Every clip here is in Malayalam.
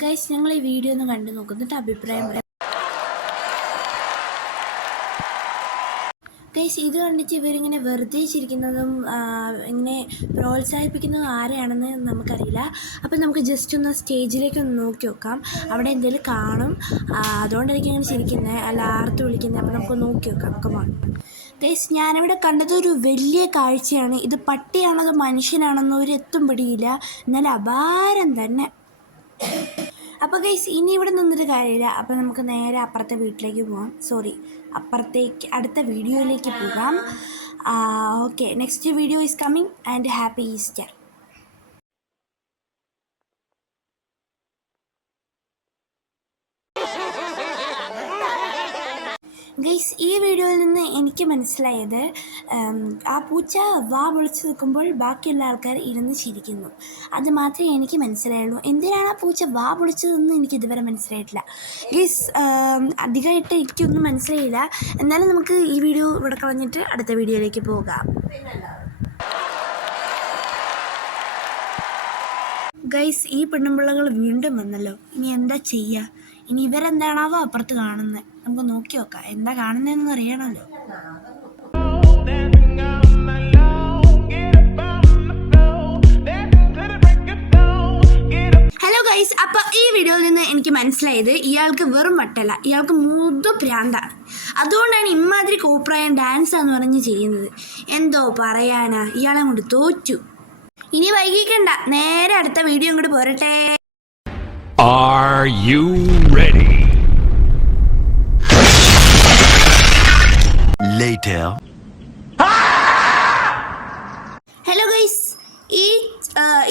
ഗൈസ് ഞങ്ങൾ ഈ വീഡിയോ ഒന്ന് കണ്ടു നോക്കുന്നിട്ട് അഭിപ്രായം പറയാം. ഗൈസ് ഇത് കണ്ടിട്ട് ഇവരിങ്ങനെ വെറുതെ ചിരിക്കുന്നതും ഇങ്ങനെ പ്രോത്സാഹിപ്പിക്കുന്നതും ആരെയാണെന്ന് നമുക്കറിയില്ല. അപ്പം നമുക്ക് ജസ്റ്റ് ഒന്ന് സ്റ്റേജിലേക്ക് ഒന്ന് നോക്കി നോക്കാം. അവിടെ എന്തെങ്കിലും കാണും, അതുകൊണ്ടായിരിക്കും ഇങ്ങനെ ചിരിക്കുന്നത്, അല്ല ആർത്ത് വിളിക്കുന്നത്. അപ്പം നമുക്ക് നോക്കി നോക്കാം. കമാൺ ഗൈസ്, ഞാനിവിടെ കണ്ടത് ഒരു വലിയ കാഴ്ചയാണ്. ഇത് പട്ടിയാണോ അതോ മനുഷ്യനാണെന്നോ ഒരു എത്തും പിടിയില്ല, എന്നാൽ അപാരം തന്നെ. അപ്പോൾ ഗൈസ് ഇനി ഇവിടെ നിന്നിട്ട് കാര്യമില്ല. അപ്പോൾ നമുക്ക് നേരെ അപ്പുറത്തെ വീട്ടിലേക്ക് പോകാം. അടുത്ത വീഡിയോയിലേക്ക് പോകാം. Okay, next video is coming and happy Easter. Guys ഈ വീഡിയോയിൽ നിന്ന് എനിക്ക് മനസ്സിലായത്, ആ പൂച്ച വാ പൊളിച്ച് നിൽക്കുമ്പോൾ ബാക്കിയുള്ള ആൾക്കാർ ഇരുന്ന് ചിരിക്കുന്നു. അത് മാത്രമേ എനിക്ക് മനസ്സിലായുള്ളൂ. എന്തിനാണ് ആ പൂച്ച വാ പൊളിച്ചതെന്ന് എനിക്ക് ഇതുവരെ മനസ്സിലായിട്ടില്ല. ഗൈസ് അധികമായിട്ട് എനിക്കൊന്നും മനസ്സിലായില്ല. എന്നാലും നമുക്ക് ഈ വീഡിയോ ഇവിടെ കളഞ്ഞിട്ട് അടുത്ത വീഡിയോയിലേക്ക് പോകാം. ഗൈസ് ഈ പെണ്ണുമ്പിള്ളകൾ വീണ്ടും വന്നല്ലോ. ഇനി എന്താ ചെയ്യുക? ഇനി ഇവരെന്താണാവോ അപ്പുറത്ത് കാണുന്നത്. നമുക്ക് നോക്കി നോക്കാം, എന്താ കാണുന്നതെന്ന് അറിയണമല്ലോ. ഹലോ ഗൈസ്, അപ്പോൾ ഈ വീഡിയോയിൽ നിന്ന് എനിക്ക് മനസ്സിലായത് ഇയാൾക്ക് വെറും വട്ടല്ല, ഇയാൾക്ക് മുതു പ്രാന്താണ്. അതുകൊണ്ടാണ് ഇമാതിരി കോപ്രായം ഡാൻസാന്ന് പറഞ്ഞ് ചെയ്യുന്നത്. എന്തോ പറയാനാ, ഇയാളെ കൊണ്ട് തോറ്റു. ഇനി വൈകിക്കണ്ട, നേരെ അടുത്ത വീഡിയോ ഇങ്ങോട്ട് പോരട്ടെ. Are you ready? Later. Hello guys,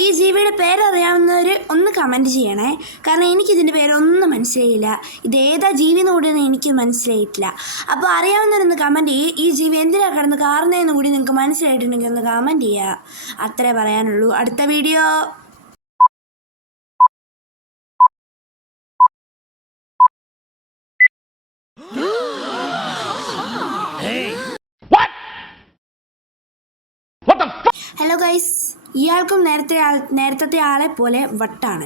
ഈ ജീവിയുടെ പേരറിയാവുന്നവർ ഒന്ന് കമൻറ്റ് ചെയ്യണേ. കാരണം എനിക്കിതിൻ്റെ പേരൊന്നും മനസ്സിലായില്ല. ഇതേതാ ജീവി എന്ന് കൂടി എനിക്ക് മനസ്സിലായിട്ടില്ല. അപ്പോൾ അറിയാവുന്നവരൊന്ന് കമൻറ്റ് ചെയ്യും. ഈ ജീവി എന്തിനാണ് കിടന്ന് കാറുന്നതെന്ന് കൂടി നിങ്ങൾക്ക് മനസ്സിലായിട്ടുണ്ടെങ്കിൽ ഒന്ന് കമൻറ്റ് ചെയ്യുക. അത്രേ പറയാനുള്ളൂ. അടുത്ത വീഡിയോ. ഹലോ ഗൈസ്, ഇയാൾക്കും നേരത്തെ ആളെ പോലെ വട്ടാണ്.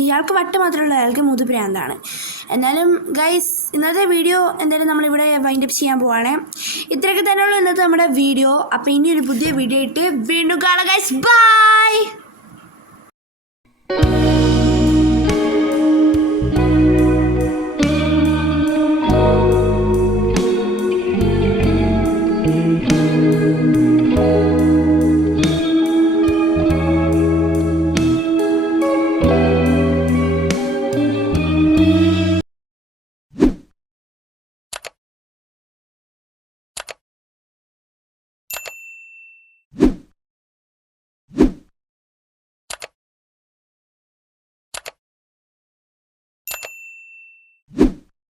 ഇയാൾക്ക് വട്ട് മാത്രമല്ല, അയാൾക്ക് മുതുപ്രാന്താണ്. എന്നാലും ഗൈസ് ഇന്നത്തെ വീഡിയോ എന്തായാലും നമ്മളിവിടെ വൈൻഡപ്പ് ചെയ്യാൻ പോവാണ്. ഇത്രയൊക്കെ തന്നെയുള്ളൂ ഇന്നത്തെ നമ്മുടെ വീഡിയോ. അപ്പോൾ ഇനി ഒരു പുതിയ വീഡിയോ ഇട്ട് വീണ്ടും കാണാം ഗൈസ്. ബൈ.